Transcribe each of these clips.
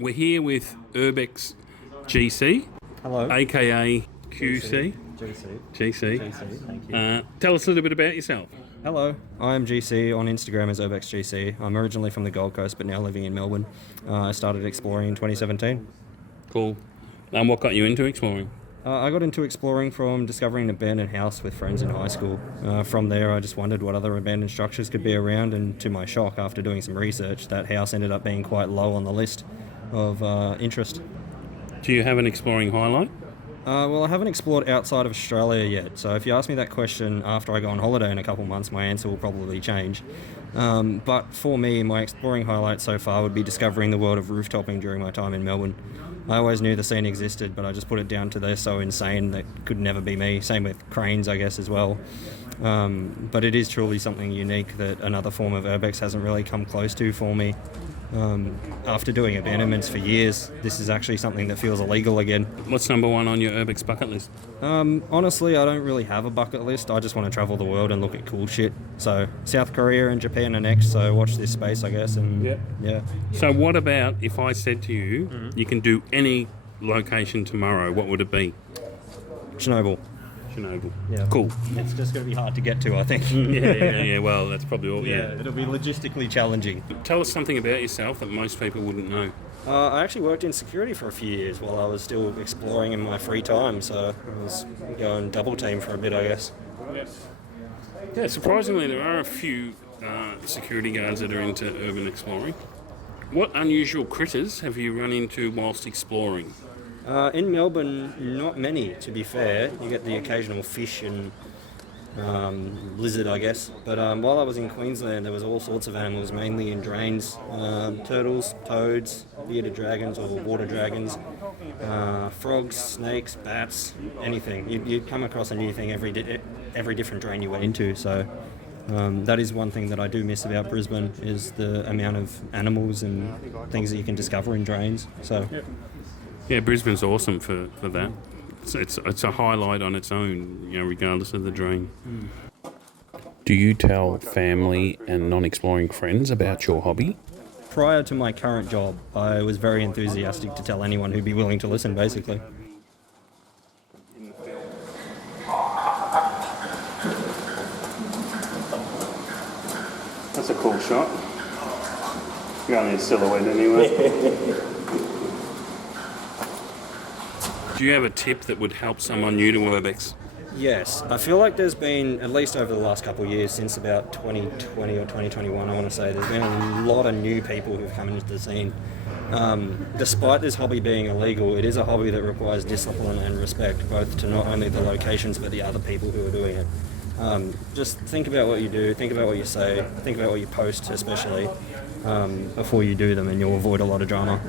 We're here with Urbex GC, Hello. aka QC. GC. Thank you. Tell us a little bit about yourself. Hello, I am GC on Instagram as Urbex GC. I'm originally from the Gold Coast but now living in Melbourne. I started exploring in 2017. Cool. What got you into exploring? I got into exploring from discovering an abandoned house with friends in high school. From there I just wondered what other abandoned structures could be around, and to my shock, after doing some research, that house ended up being quite low on the list of interest. Do you have an exploring highlight? Well, I haven't explored outside of Australia yet, so if you ask me that question after I go on holiday in a couple months, my answer will probably change. But for me, my exploring highlight so far would be discovering the world of rooftoping during my time in Melbourne. I always knew the scene existed, but I just put it down to they're so insane that could never be me. Same with cranes, I guess, as well. But it is truly something unique that another form of Urbex hasn't really come close to for me. After doing abandonments for years, this is actually something that feels illegal again. What's number one on your Urbex bucket list? Honestly, I don't really have a bucket list. I just want to travel the world and look at cool shit. So South Korea and Japan are next, so watch this space, I guess. And yeah. So what about if I said to you, you can do any location tomorrow, what would it be? Chernobyl. Yeah. Cool. It's just going to be hard to get to, I think. Yeah. Well, that's probably all. Yeah, it'll be logistically challenging. Tell us something about yourself that most people wouldn't know. I actually worked in security for a few years while I was still exploring in my free time, so I was going double team for a bit, I guess. Yeah, surprisingly, there are a few security guards that are into urban exploring. What unusual critters have you run into whilst exploring? In Melbourne, not many, to be fair. You get the occasional fish and lizard, I guess. But while I was in Queensland, there was all sorts of animals, mainly in drains. Turtles, toads, bearded dragons or water dragons, frogs, snakes, bats, anything. You'd come across a new thing every different drain you went into. So that is one thing that I do miss about Brisbane, is the amount of animals and things that you can discover in drains. So. Yeah, Brisbane's awesome for that. It's a highlight on its own, regardless of the drain. Do you tell family and non-exploring friends about your hobby? Prior to my current job, I was very enthusiastic to tell anyone who'd be willing to listen, basically. That's a cool shot. You're only a silhouette anyway. Do you have a tip that would help someone new to Urbex? Yes, I feel like there's been, at least over the last couple of years, since about 2020 or 2021, I want to say, there's been a lot of new people who've come into the scene. Despite this hobby being illegal, it is a hobby that requires discipline and respect, both to not only the locations but the other people who are doing it. Just think about what you do, think about what you say, think about what you post especially, before you do them, and you'll avoid a lot of drama.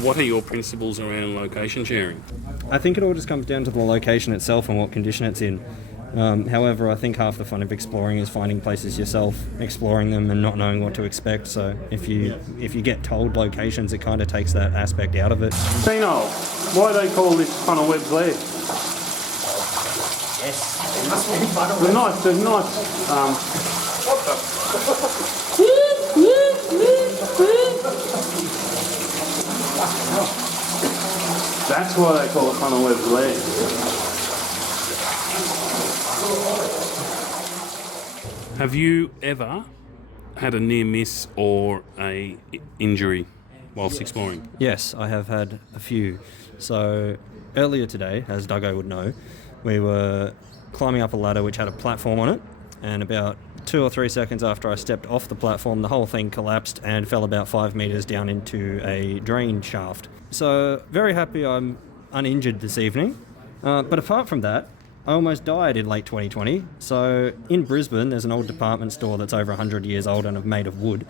What are your principles around location sharing? I think it all just comes down to the location itself and what condition it's in. However, I think half the fun of exploring is finding places yourself, exploring them and not knowing what to expect. So if you get told locations, it kind of takes that aspect out of it. Tino, why do they call this funnel webs Lair? Yes, it must be funnel webs. They're nice. That's why they call it funnel webs Lair. Have you ever had a near miss or a injury whilst exploring? Yes, I have had a few. So earlier today, as Duggo would know, we were climbing up a ladder which had a platform on it, and about 2 or 3 seconds after I stepped off the platform, the whole thing collapsed and fell about 5 metres down into a drain shaft. So very happy I'm uninjured this evening. But apart from that, I almost died in late 2020. So in Brisbane, there's an old department store that's over 100 years old and made of wood.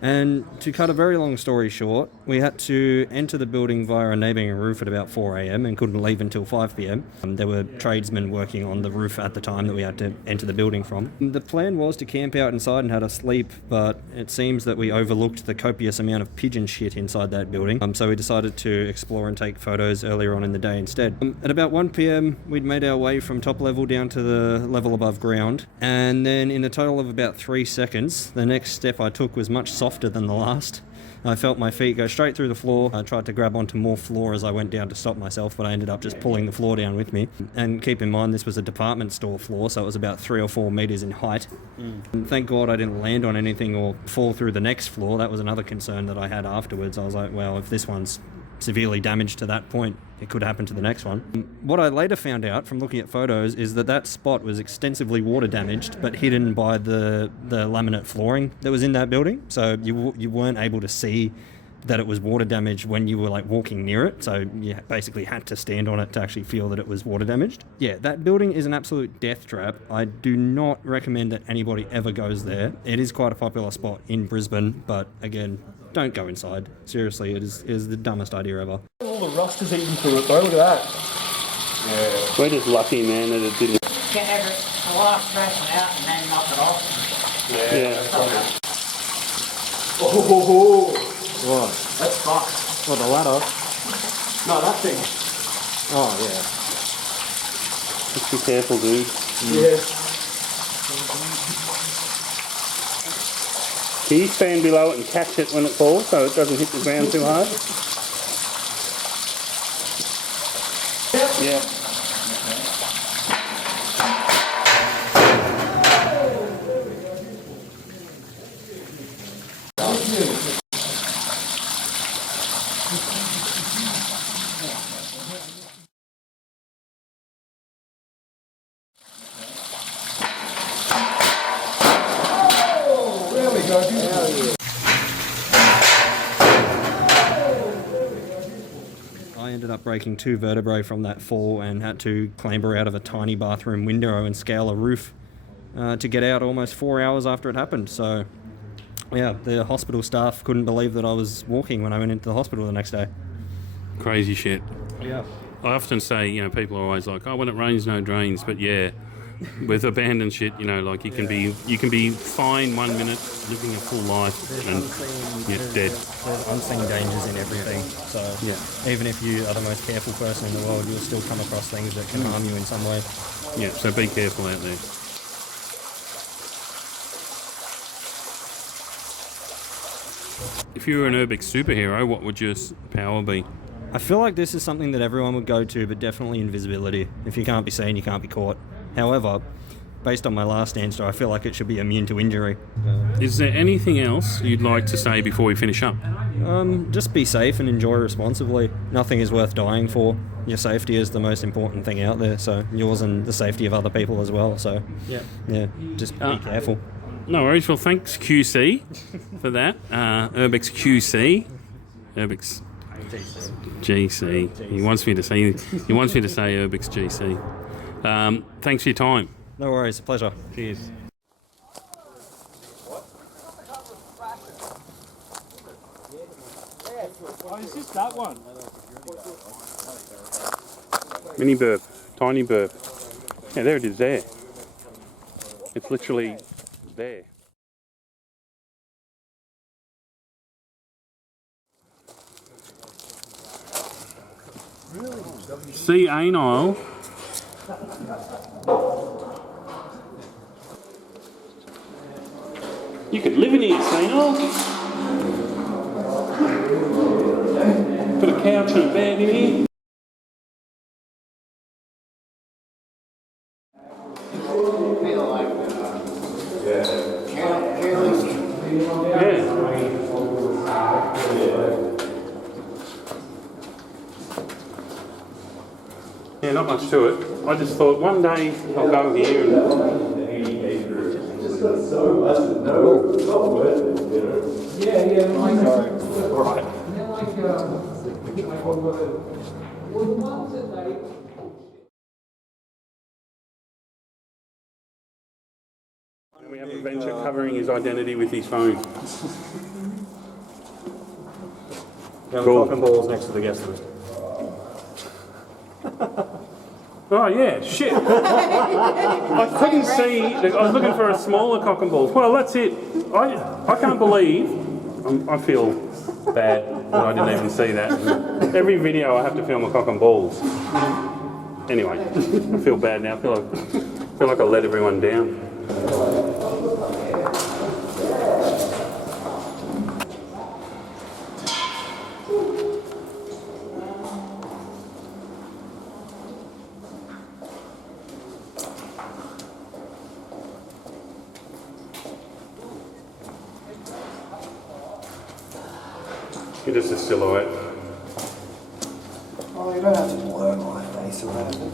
And to cut a very long story short, we had to enter the building via a neighbouring roof at about 4 a.m. and couldn't leave until 5 p.m. There were tradesmen working on the roof at the time that we had to enter the building from. The plan was to camp out inside and have a sleep, but it seems that we overlooked the copious amount of pigeon shit inside that building, so we decided to explore and take photos earlier on in the day instead. At about 1 p.m, we'd made our way from top level down to the level above ground, and then in a total of about 3 seconds, the next step I took was much softer than the last. I felt my feet go straight through the floor. I tried to grab onto more floor as I went down to stop myself, but I ended up just pulling the floor down with me. And keep in mind, this was a department store floor, so it was about 3 or 4 meters in height. And thank God I didn't land on anything or fall through the next floor. That was another concern that I had afterwards. I was like, well, if this one's severely damaged to that point, it could happen to the next one. What I later found out from looking at photos is that that spot was extensively water damaged, but hidden by the laminate flooring that was in that building. So you weren't able to see that it was water damaged when you were like walking near it. So you basically had to stand on it to actually feel that it was water damaged. Yeah, that building is an absolute death trap. I do not recommend that anybody ever goes there. It is quite a popular spot in Brisbane, but again, don't go inside. Seriously, it is the dumbest idea ever. All the rust is eating through it, bro. Look at that. Yeah. We're just lucky, man, that it didn't. Get a lot of stress out and then knock it off. Yeah. Oh, What? that's fucked. What, the ladder? No, that thing. Oh, yeah. Just be careful, dude. Yeah. Can you stand below it and catch it when it falls so it doesn't hit the ground too hard? Yeah. There we go. I ended up breaking 2 vertebrae from that fall and had to clamber out of a tiny bathroom window and scale a roof to get out almost 4 hours after it happened. So, yeah, the hospital staff couldn't believe that I was walking when I went into the hospital the next day. Crazy shit. Yeah. I often say, people are always like, oh, when it rains, no drains. But yeah, with abandoned shit, like you can be fine 1 minute, living a full life, and you're dead. There's unseen dangers in everything. So even if you are the most careful person in the world, you'll still come across things that can harm you in some way. Yeah, so be careful out there. If you were an Urbex superhero, what would your power be? I feel like this is something that everyone would go to, but definitely invisibility. If you can't be seen, you can't be caught. However, based on my last answer, I feel like it should be immune to injury. Is there anything else you'd like to say before we finish up? Just be safe and enjoy responsibly. Nothing is worth dying for. Your safety is the most important thing out there, so yours and the safety of other people as well. So, just be careful. No worries. Well, thanks QC for that. Urbex QC. Urbex GC. He wants me to say Urbex GC. Thanks for your time. No worries, a pleasure. Cheers. Oh, it's just that one. Mini burp. Tiny burp. Yeah, there it is there. It's literally there. See anal. You could live in here, Senile. Put a couch and a bed in here. Yeah, not much to it. I just thought one day I'll go here and... Right. We have Adventure covering his identity with his phone. Now Cool. the cock and balls next to the guest list. Oh yeah, shit. I couldn't see. I was looking for a smaller cock and balls. Well, that's it. I can't believe. I feel bad that I didn't even see that. Every video I have to film a cock and balls. Anyway, I feel bad now. I feel like I let everyone down. You're just a silhouette. Oh, you don't have to blur my face around it.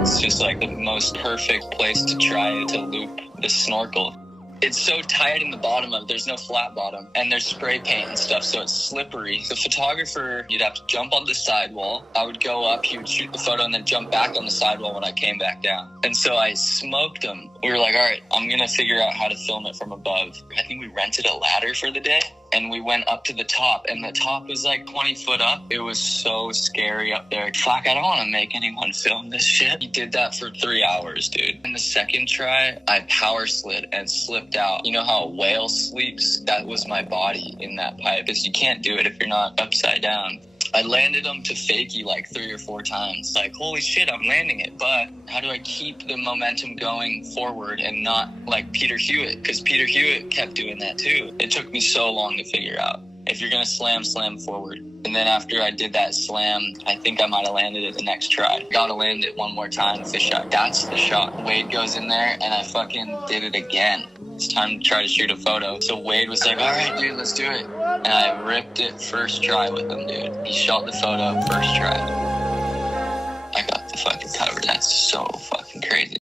It's just like the most perfect place to try to loop the snorkel. It's so tight in the bottom of it. There's no flat bottom. And there's spray paint and stuff, so it's slippery. The photographer, you'd have to jump on the sidewall. I would go up, he would shoot the photo, and then jump back on the sidewall when I came back down. And so I smoked him. We were like, all right, I'm going to figure out how to film it from above. I think we rented a ladder for the day. And we went up to the top, and the top was like 20 foot up. It was so scary up there. Fuck, I don't want to make anyone film this shit. He did that for 3 hours, dude. In the second try, I power slid and slipped out. You know how a whale sleeps? That was my body in that pipe, because you can't do it if you're not upside down. I landed him to fakie like 3 or 4 times. Like, holy shit, I'm landing it. But how do I keep the momentum going forward and not like Peter Hewitt? Because Peter Hewitt kept doing that too. It took me so long to figure out. If you're going to slam forward. And then after I did that slam, I think I might have landed it the next try. Gotta land it one more time, fish shot. That's the shot. Wade goes in there, and I fucking did it again. It's time to try to shoot a photo. So Wade was like, all right, dude, let's do it. And I ripped it first try with him, dude. He shot the photo first try. I got the fucking cover. That's so fucking crazy.